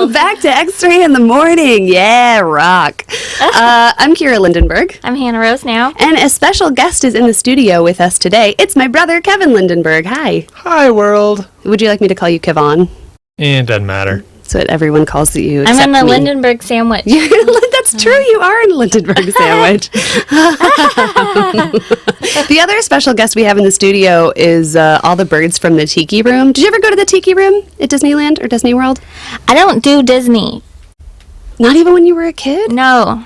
Welcome back to X-Ray in the Morning. Yeah, rock. I'm Kira Lindenberg. I'm Hannah Rose now. And a special guest is in the studio with us today. It's my brother, Kevin Lindenberg. Hi. Hi, world. Would you like me to call you Kevon? It doesn't matter. That's what everyone calls you. I'm in the me. Lindenberg sandwich. That's true. You are in a Lindenberg sandwich. The other special guest we have in the studio is all the birds from the Tiki Room. Did you ever go to the Tiki Room at Disneyland or Disney World? I don't do Disney. Not even when you were a kid? No.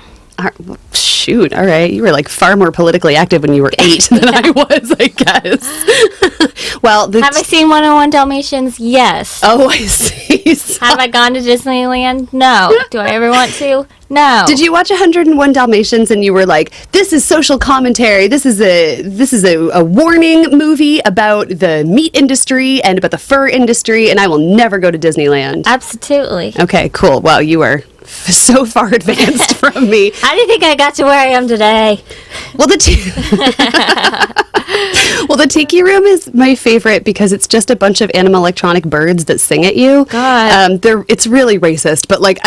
Shoot, all right. You were like far more politically active when you were 8 than I was, I guess. Well, have I seen 101 Dalmatians? Yes. Oh, I see. Have I gone to Disneyland? No. Do I ever want to? No. Did you watch 101 Dalmatians and you were like, this is social commentary, this is a warning movie about the meat industry and about the fur industry, and I will never go to Disneyland? Absolutely. Okay, cool. Wow, you are so far advanced from me. How do you think I got to where I am today? Well, the Tiki Room is my favorite because it's just a bunch of animatronic birds that sing at you. God. It's really racist, but like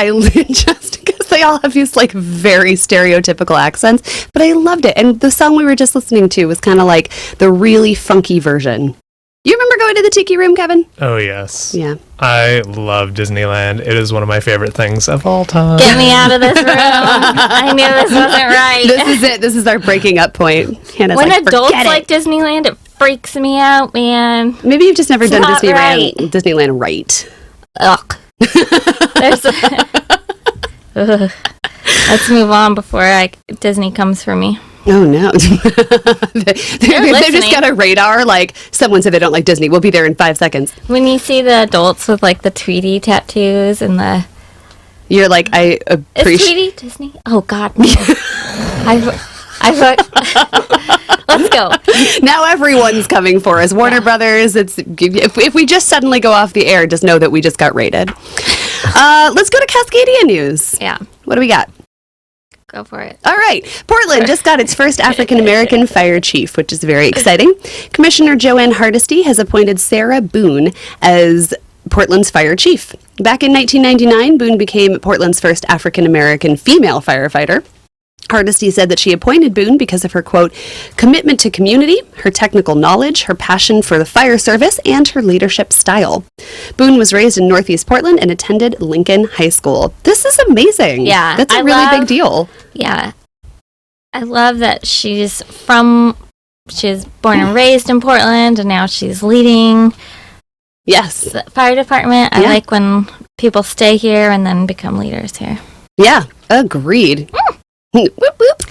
just because they all have these like very stereotypical accents, but I loved it. And the song we were just listening to was kind of like the really funky version. You remember going to the Tiki Room, Kevin? Oh, yes. Yeah. I love Disneyland. It is one of my favorite things of all time. Get me out of this room. I knew this wasn't right. This is it. This is our breaking up point. Hannah's when like, adults forget like Disneyland, it freaks me out, man. Maybe you've just never done not right. Disneyland right. Ugh. Ugh. Let's move on before Disney comes for me. Oh, no. They've just got a radar, like, someone said they don't like Disney. We'll be there in 5 seconds. When you see the adults with, like, the Tweety tattoos and the... You're like, I appreciate... Is Tweety Disney? Oh, God, no. Let's go. Now everyone's coming for us. Warner Brothers, if we just suddenly go off the air, just know that we just got raided. Let's go to Cascadia News. Yeah. What do we got? Go for it. All right. Portland just got its first African-American fire chief, which is very exciting. Commissioner Joanne Hardesty has appointed Sarah Boone as Portland's fire chief. Back in 1999, Boone became Portland's first African-American female firefighter. Hardesty said that she appointed Boone because of her, quote, commitment to community, her technical knowledge, her passion for the fire service, and her leadership style. Boone was raised in Northeast Portland and attended Lincoln High School. This is amazing. Yeah. That's a really big deal. Yeah. I love that she's born and raised in Portland, and now she's leading the fire department. I like when people stay here and then become leaders here. Yeah, agreed. Whoop, whoop.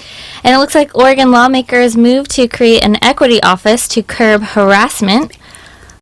And it looks like Oregon lawmakers moved to create an equity office to curb harassment.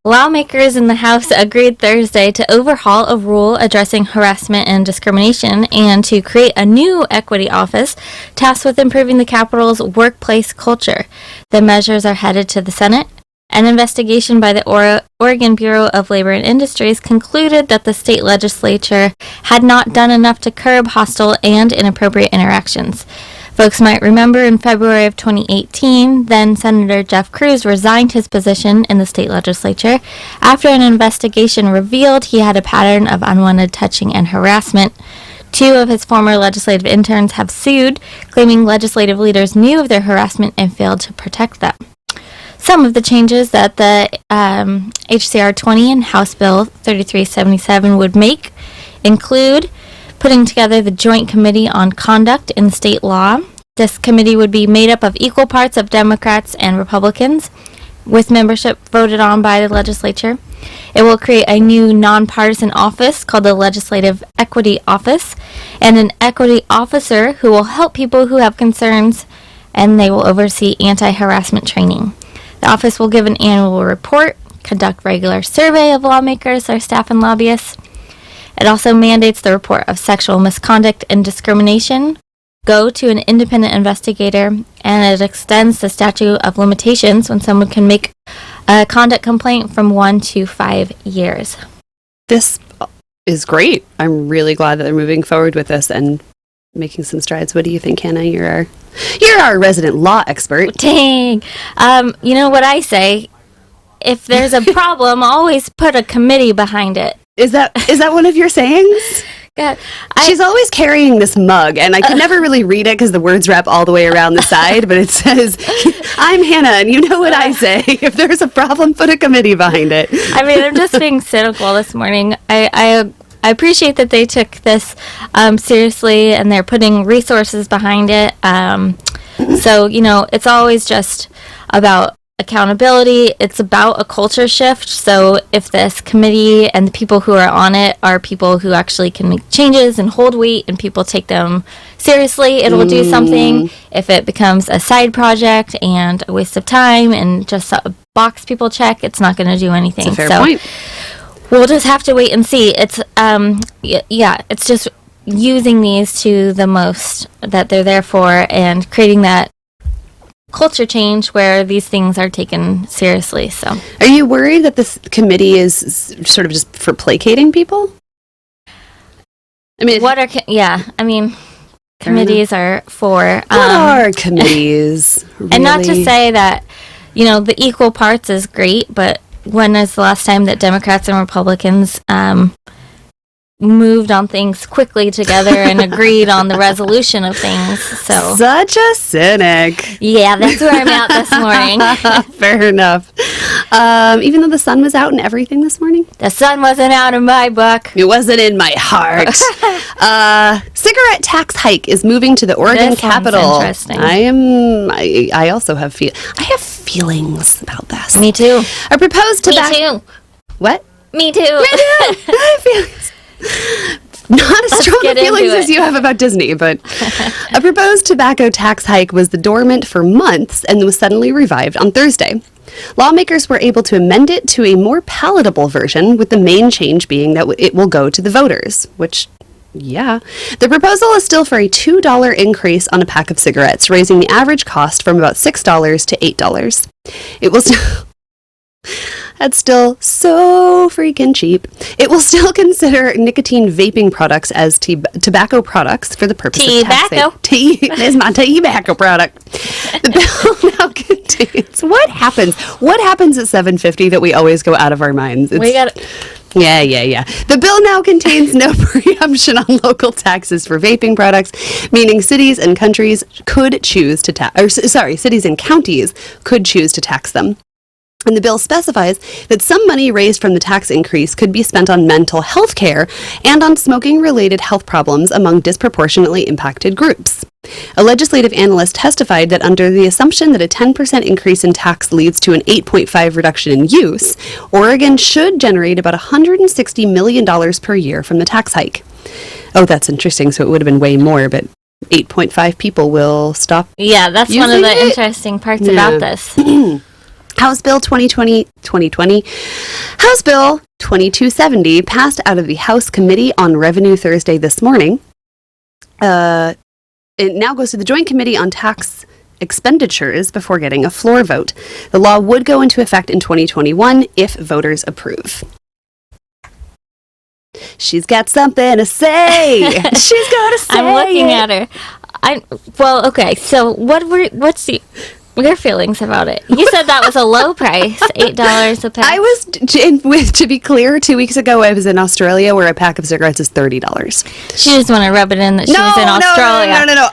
Lawmakers in the House agreed Thursday to overhaul a rule addressing harassment and discrimination and to create a new equity office tasked with improving the Capitol's workplace culture. The measures are headed to the Senate. An investigation by the Oregon Bureau of Labor and Industries concluded that the state legislature had not done enough to curb hostile and inappropriate interactions. Folks might remember in February of 2018, then Senator Jeff Cruz resigned his position in the state legislature after an investigation revealed he had a pattern of unwanted touching and harassment. 2 of his former legislative interns have sued, claiming legislative leaders knew of their harassment and failed to protect them. Some of the changes that the HCR 20 and House Bill 3377 would make include putting together the Joint Committee on Conduct in State Law. This committee would be made up of equal parts of Democrats and Republicans, with membership voted on by the legislature. It will create a new nonpartisan office called the Legislative Equity Office, and an equity officer who will help people who have concerns, and they will oversee anti-harassment training. The office will give an annual report, conduct regular survey of lawmakers, their staff, and lobbyists. It also mandates the report of sexual misconduct and discrimination go to an independent investigator, and it extends the statute of limitations when someone can make a conduct complaint from 1 to 5 years. This is great. I'm really glad that they're moving forward with this and making some strides. What do you think, Hannah? You're our resident law expert. Dang. You know what I say? If there's a problem, always put a committee behind it. Is that one of your sayings? God. She's always carrying this mug, and I can never really read it because the words wrap all the way around the side, but it says, I'm Hannah, and you know what I say. If there's a problem, put a committee behind it. I mean, I'm just being cynical this morning. I appreciate that they took this seriously, and they're putting resources behind it. So, it's always just about accountability. It's about a culture shift. So if this committee and the people who are on it are people who actually can make changes and hold weight and people take them seriously, it will do something. If it becomes a side project and a waste of time and just a box people check, it's not going to do anything. That's a fair point. We'll just have to wait and see. It's it's just using these to the most that they're there for and creating that culture change where these things are taken seriously. So, are you worried that this committee is sort of just for placating people? I mean, committees are for what are committees? Really? And not to say that the equal parts is great, but when is the last time that Democrats and Republicans moved on things quickly together and agreed on the resolution of things? So such a cynic. Yeah, that's where I'm at this morning. Fair enough. Even though the sun was out and everything this morning? The sun wasn't out in my book. It wasn't in my heart. Cigarette tax hike is moving to the Oregon Capitol. Interesting. I also have feelings about this. Me too. A proposed tobacco. Me too. What? Me too. I have feelings. Not as strong feelings as you have about Disney, but a proposed tobacco tax hike was dormant for months and was suddenly revived on Thursday. Lawmakers were able to amend it to a more palatable version, with the main change being that it will go to the voters, which, yeah. The proposal is still for a $2 increase on a pack of cigarettes, raising the average cost from about $6 to $8. It will still... That's still so freaking cheap. It will still consider nicotine vaping products as tobacco products for the purpose of taxing. It is my tobacco product. The bill now contains... What happens? What happens at 7:50 that we always go out of our minds? We got it. Yeah. The bill now contains no preemption on local taxes for vaping products, meaning cities and counties could choose to tax them. And the bill specifies that some money raised from the tax increase could be spent on mental health care and on smoking-related health problems among disproportionately impacted groups. A legislative analyst testified that under the assumption that a 10% increase in tax leads to an 8.5% reduction in use, Oregon should generate about $160 million per year from the tax hike. Oh, that's interesting. So it would have been way more, but 8.5 people will stop. Yeah, that's one of the interesting parts about this. House Bill 2020, House Bill 2270 passed out of the House Committee on Revenue Thursday this morning. It now goes to the Joint Committee on Tax Expenditures before getting a floor vote. The law would go into effect in 2021 if voters approve. She's got something to say. She's got to say. I'm looking at her. Okay. So what's your feelings about it? You said that was a low price, $8 a pack. I was, to be clear, 2 weeks ago I was in Australia where a pack of cigarettes is $30. She just want to rub it in that she was in Australia. No.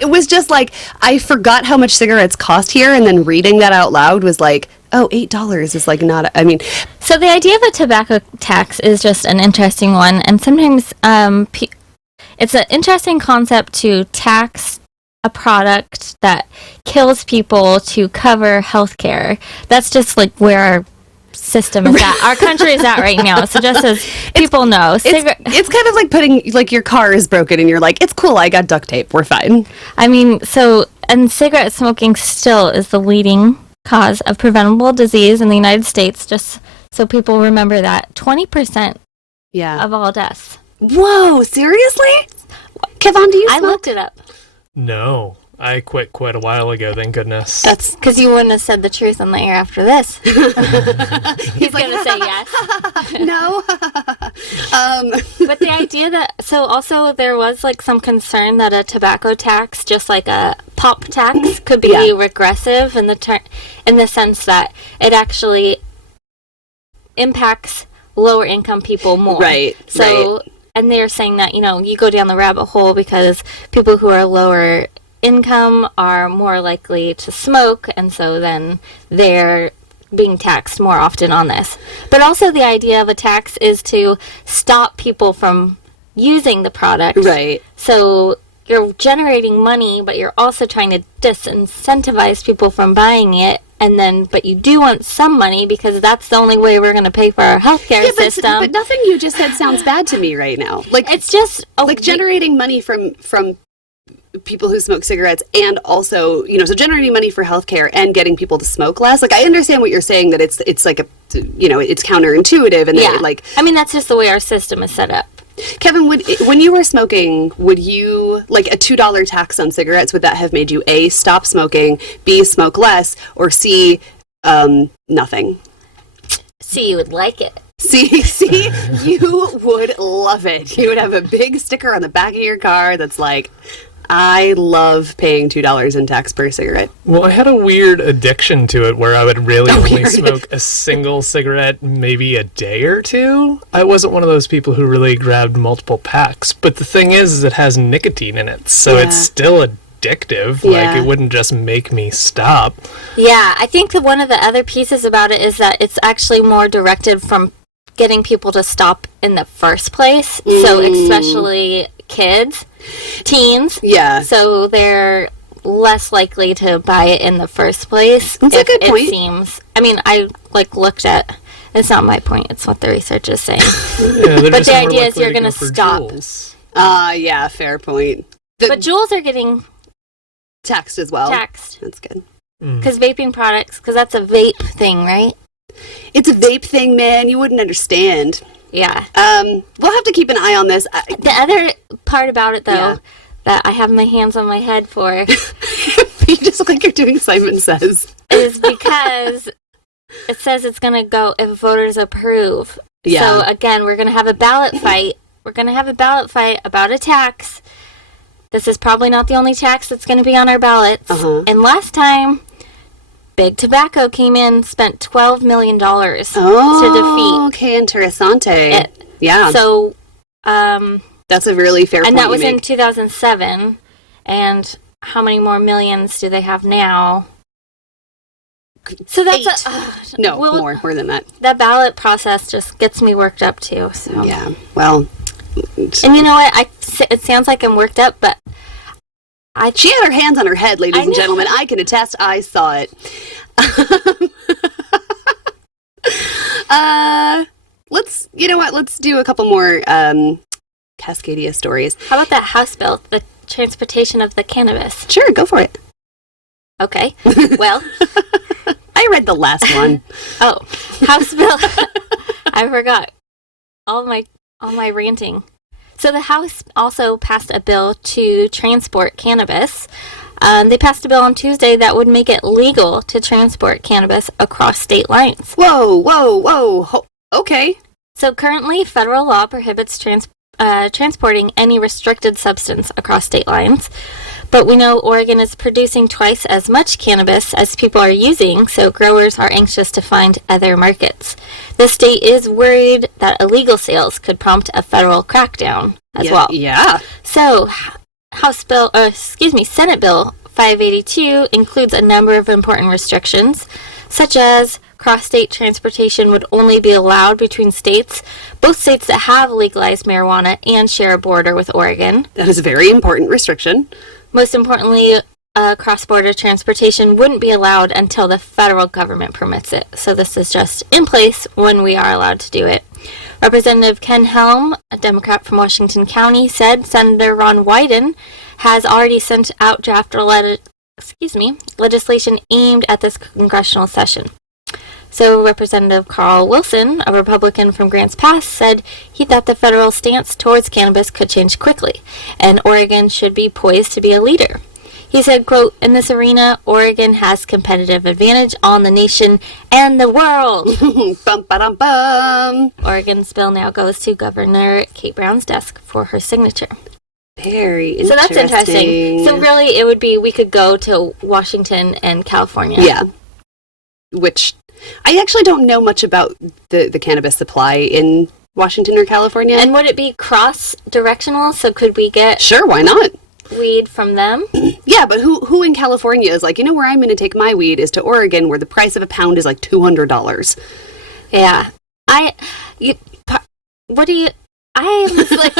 It was just like, I forgot how much cigarettes cost here, and then reading that out loud was like, oh, $8 is like not, So the idea of a tobacco tax is just an interesting one, and sometimes it's an interesting concept to tax a product that kills people to cover healthcare. That's just like where our system is at. Our country is at right now. So just as people know, it's kind of like putting, like, your car is broken and you're like, it's cool, I got duct tape, we're fine. And cigarette smoking still is the leading cause of preventable disease in the United States, just so people remember that. 20% of all deaths. Whoa, seriously? Kevon, do you smoke? I looked it up. No, I quit quite a while ago, thank goodness. That's because you wouldn't have said the truth on the air after this. He's going to say yes. No. But the idea that, so also there was like some concern that a tobacco tax, just like a pop tax, could be regressive in the sense that it actually impacts lower income people more. Right. So and they're saying that, you go down the rabbit hole because people who are lower income are more likely to smoke, and so then they're being taxed more often on this. But also the idea of a tax is to stop people from using the product. Right. So you're generating money, but you're also trying to disincentivize people from buying it. But you do want some money because that's the only way we're going to pay for our healthcare system. But nothing you just said sounds bad to me right now. Like, it's just generating money from people who smoke cigarettes, and also, so generating money for healthcare and getting people to smoke less. Like, I understand what you're saying, that it's like it's counterintuitive, and that's just the way our system is set up. Kevin, when you were smoking, would you, like, a $2 tax on cigarettes, would that have made you A, stop smoking, B, smoke less, or C, nothing? C, you would like it. See, you would love it. You would have a big sticker on the back of your car that's like, I love paying $2 in tax per cigarette. Well, I had a weird addiction to it where I would really only smoke a single cigarette maybe a day or two. I wasn't one of those people who really grabbed multiple packs. But the thing is it has nicotine in it, so it's still addictive. Yeah. Like, it wouldn't just make me stop. Yeah, I think that one of the other pieces about it is that it's actually more directed from getting people to stop in the first place. So especially kids, teens. Yeah. So they're less likely to buy it in the first place. That's a good point. It seems. I mean, I looked at. It's not my point. It's what the research is saying. But the idea is you're going to stop. Yeah, fair point. But Juuls are getting taxed as well. Taxed. That's good. Because vaping products, because that's a vape thing, right? It's a vape thing, man. You wouldn't understand. Yeah. We'll have to keep an eye on this. The other part about it, though, that I have my hands on my head for... You just look like you're doing Simon Says. ...is because it says it's going to go if voters approve. Yeah. So, again, we're going to have a ballot fight. We're going to have a ballot fight about a tax. This is probably not the only tax that's going to be on our ballots. And last time... Big Tobacco came in, spent $12 million to defeat. Okay, interessante. It. Yeah. So, that's a really fair point. And that was in 2007. And how many more millions do they have now? So that's more than that. That ballot process just gets me worked up too. So yeah, well, and you know what? It sounds like I'm worked up, but. She had her hands on her head, ladies and gentlemen. I can attest. I saw it. Let's do a couple more Cascadia stories. How about that House bill, the transportation of the cannabis? Sure, go for it. Okay. Well, I read the last one. Oh, House bill. I forgot all my ranting. So the House also passed a bill to transport cannabis. They passed a bill on Tuesday that would make it legal to transport cannabis across state lines. Whoa. Okay. So currently, federal law prohibits transporting any restricted substance across state lines. But we know Oregon is producing twice as much cannabis as people are using, so growers are anxious to find other markets. The state is worried that illegal sales could prompt a federal crackdown as well. Yeah. So, Senate Bill 582 includes a number of important restrictions, such as cross-state transportation would only be allowed between states, both states that have legalized marijuana and share a border with Oregon. That is a very important restriction. Most importantly, cross-border transportation wouldn't be allowed until the federal government permits it. So this is just in place when we are allowed to do it. Representative Ken Helm, a Democrat from Washington County, said Senator Ron Wyden has already sent out draft legislation aimed at this congressional session. So Representative Carl Wilson, a Republican from Grants Pass, said he thought the federal stance towards cannabis could change quickly, and Oregon should be poised to be a leader. He said, quote, "In this arena, Oregon has competitive advantage on the nation and the world." Bum, ba-dum, bum. Oregon's bill now goes to Governor Kate Brown's desk for her signature. Very interesting. So that's interesting. So really, it would be, we could go to Washington and California. Yeah. Which... I actually don't know much about the cannabis supply in Washington or California. And would it be cross-directional? So could we get Sure, why not? weed from them? Yeah, but who in California is like, you know where I'm going to take my weed is to Oregon, where the price of a pound is like $200. Yeah. I was like,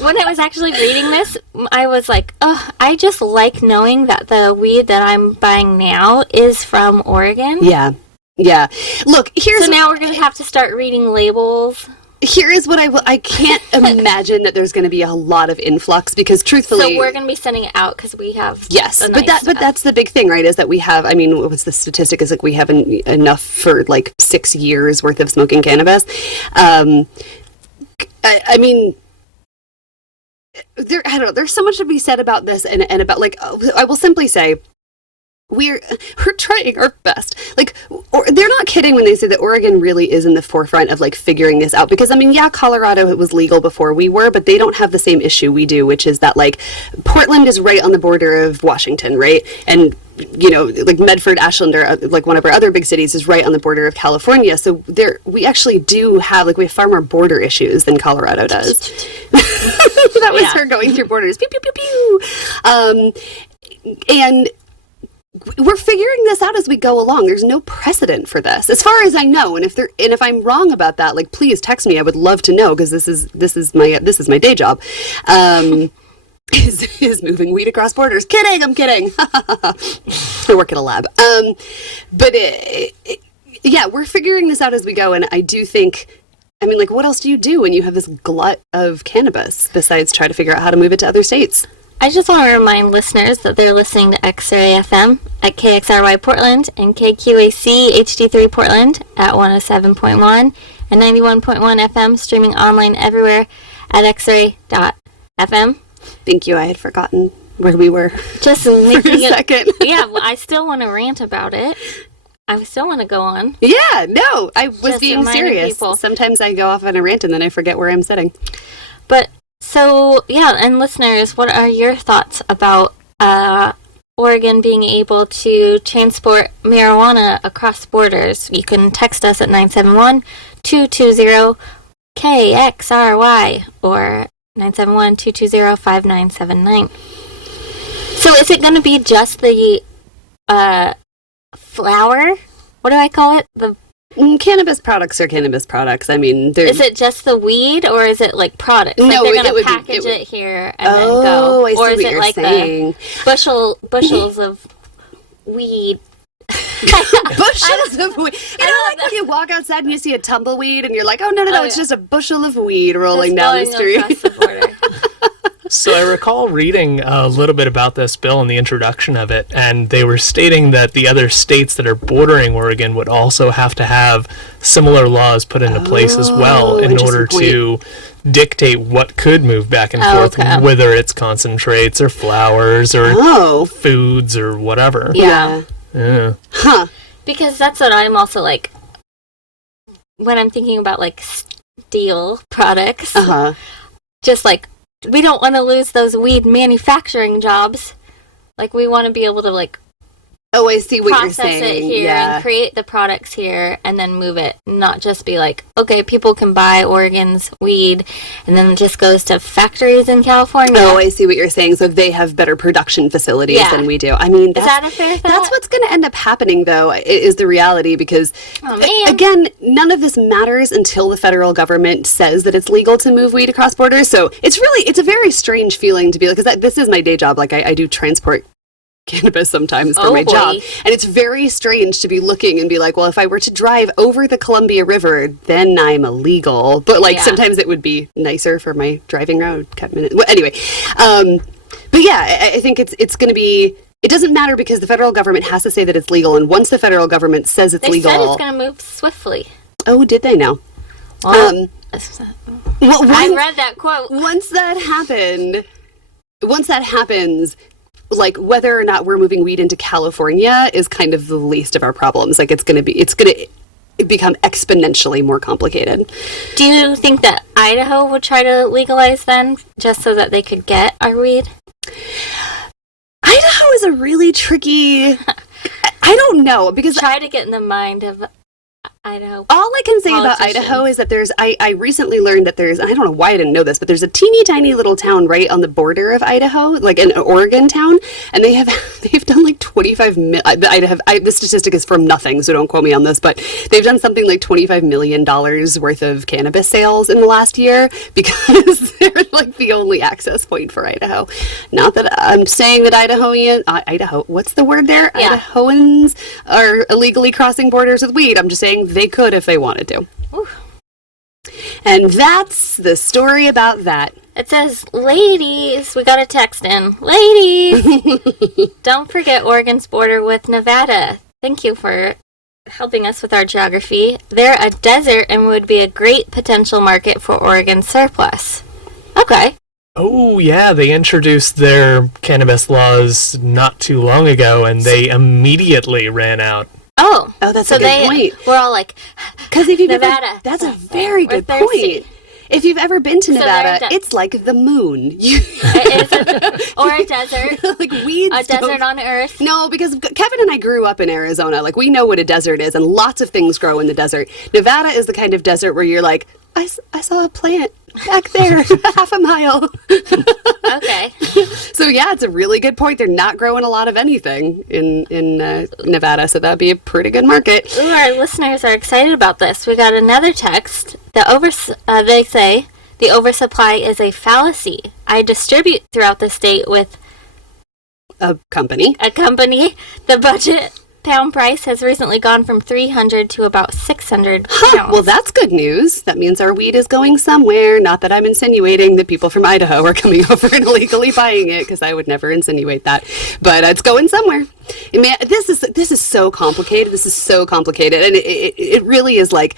when I was actually reading this, I was like, oh, I just like knowing that the weed that I'm buying now is from Oregon. Yeah. Yeah. Look, So now we're going to have to start reading labels. here is what I can't imagine that there's going to be a lot of influx because truthfully. So we're going to be sending it out because we have Yes, the but nice stuff. that's the big thing, right? Is that we have, I mean, what's the statistic? Is like we have enough for like 6 years worth of smoking cannabis. I mean, I don't know. There's so much to be said about this, and about like I will simply say. We're trying our best. Like, they're not kidding when they say that Oregon really is in the forefront of like figuring this out. Because I mean, yeah, Colorado, it was legal before we were, but they don't have the same issue we do, which is that like Portland is right on the border of Washington, right? And you know, like Medford, Ashland, or like one of our other big cities is right on the border of California. So we actually do have we have far more border issues than Colorado does. That was her going through borders. Pew pew pew pew. And we're figuring this out as we go along. There's no precedent for this, as far as I know. And if I'm wrong about that, like please text me. I would love to know because this is my day job. Is moving weed across borders. Kidding, I'm kidding. I work at a lab. But yeah, we're figuring this out as we go. And I do think, I mean, like, what else do you do when you have this glut of cannabis besides try to figure out how to move it to other states? I just want to remind listeners that they're listening to XRAY FM at KXRY Portland and KQAC HD3 Portland at 107.1 and 91.1 FM, streaming online everywhere at xray.fm. Thank you. I had forgotten where we were. Just for making a second. Yeah, well, I still want to rant about it. I still want to go on. Yeah, no, I was Just being reminding serious. people. Sometimes I go off on a rant and then I forget where I'm sitting. But so, yeah, and listeners, what are your thoughts about Oregon being able to transport marijuana across borders? You can text us at 971-220-KXRY or 971-220-5979. So is it going to be just the flower? What do I call it? The Cannabis products are cannabis products. I mean, is it just the weed, or is it like products? Like No, they're it going would to be- package it would- it here and then go, I see or is what it you're like saying. the bushels of weed? Bushels of weed. You know, like when you walk outside and you see a tumbleweed and you're like, oh, no, it's yeah. just a bushel of weed rolling Just down the going street. across the border. So I recall reading a little bit about this bill in the introduction of it, and they were stating that the other states that are bordering Oregon would also have to have similar laws put into place as well in order to dictate what could move back and forth, okay. whether it's concentrates or flowers or foods or whatever. Yeah. Yeah. Huh. Because that's what I'm also like, when I'm thinking about like steel products, Uh-huh. just like, we don't want to lose those weed manufacturing jobs. Like, we want to be able to like Oh, I see what you're process saying. it here Yeah. and create the products here and then move it. Not just be like, okay, people can buy Oregon's weed and then it just goes to factories in California. Oh, I see what you're saying. So they have better production facilities Yeah. than we do. I mean, Is that a fair thought? that's what's going to end up happening, though, is the reality, because, Oh, man. again, none of this matters until the federal government says that it's legal to move weed across borders. So it's a very strange feeling to be like, because this is my day job. Like, I do transport cannabis sometimes for my boy. job, and it's very strange to be looking and be like, well, if I were to drive over the Columbia River, then I'm illegal. But like, Yeah. sometimes it would be nicer for my driving route, cut minutes. Well, anyway, but yeah, I think it's going to be. It doesn't matter because the federal government has to say that it's legal, and once the federal government says it's They legal, said it's going to move swiftly. oh, did they now? Well, Well, I read that quote. once that happens, like whether or not we're moving weed into California is kind of the least of our problems. Like it's gonna become exponentially more complicated. Do you think that Idaho would try to legalize then, just so that they could get our weed? Idaho is a really tricky. I don't know because Try to get in the mind of Idaho. All I can say about Politicians. Idaho is that I recently learned that I don't know why I didn't know this, but there's a teeny tiny little town right on the border of Idaho, like an Oregon town, and they've done like 25 the statistic is from nothing, so don't quote me on this, but they've done something like $25 million worth of cannabis sales in the last year because they're like the only access point for Idaho. Not that I'm saying that Idaho, what's the word there? Yeah. Idahoans are illegally crossing borders with weed. I'm just saying they could if they wanted to. Ooh. And that's the story about that. It says, ladies, we got a text in. Ladies, don't forget Oregon's border with Nevada. Thank you for helping us with our geography. They're a desert and would be a great potential market for Oregon's surplus. Okay. Oh, yeah, they introduced their cannabis laws not too long ago, and they immediately ran out. Oh, that's a good point. We're all like, because if you've Nevada. that's a very We're good thirsty. point. If you've ever been to So Nevada, they're it's like the moon. It is or a desert. Like weeds. A desert on Earth. No, because Kevin and I grew up in Arizona. Like, we know what a desert is, and lots of things grow in the desert. Nevada is the kind of desert where you're like, I saw a plant back there, half a mile. Okay. So yeah, it's a really good point. They're not growing a lot of anything in Nevada, so that'd be a pretty good market. Ooh, our listeners are excited about this. We got another text. They say the oversupply is a fallacy. I distribute throughout the state with A company. The budget pound price has recently gone from 300 to about 600 pounds. Huh, well, that's good news. That means our weed is going somewhere. Not that I'm insinuating that people from Idaho are coming over and illegally buying it, because I would never insinuate that. But it's going somewhere. Man, this is so complicated. This is so complicated, and it really is like,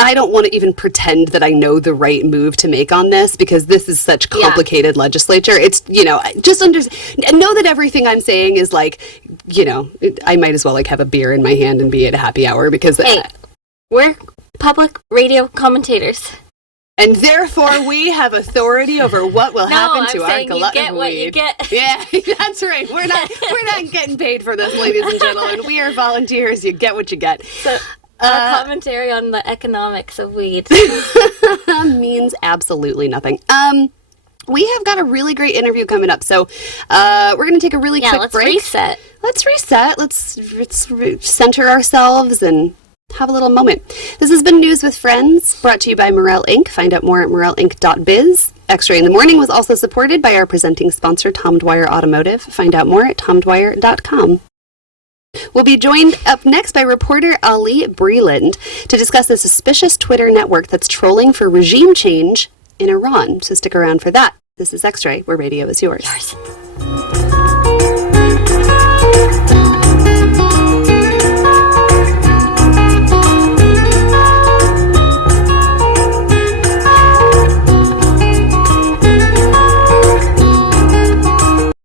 I don't want to even pretend that I know the right move to make on this, because this is such complicated legislature. It's, just know that everything I'm saying is like, I might as well like have a beer in my hand and be at a happy hour, because hey, we're public radio commentators. And therefore we have authority over what will happen to our collective you get what weed. you get. Yeah, that's right. We're not getting paid for this, ladies and gentlemen. We are volunteers. You get what you get. So, our commentary on the economics of weed means absolutely nothing. We have got a really great interview coming up, so we're going to take a really quick break. Let's reset. Let's center ourselves and have a little moment. This has been News with Friends, brought to you by Morel Inc. Find out more at morelinc.biz. X-Ray in the Morning was also supported by our presenting sponsor, Tom Dwyer Automotive. Find out more at tomdwyer.com. We'll be joined up next by reporter Ali Breland to discuss a suspicious Twitter network that's trolling for regime change in Iran. So stick around for that. This is X-Ray, where radio is yours.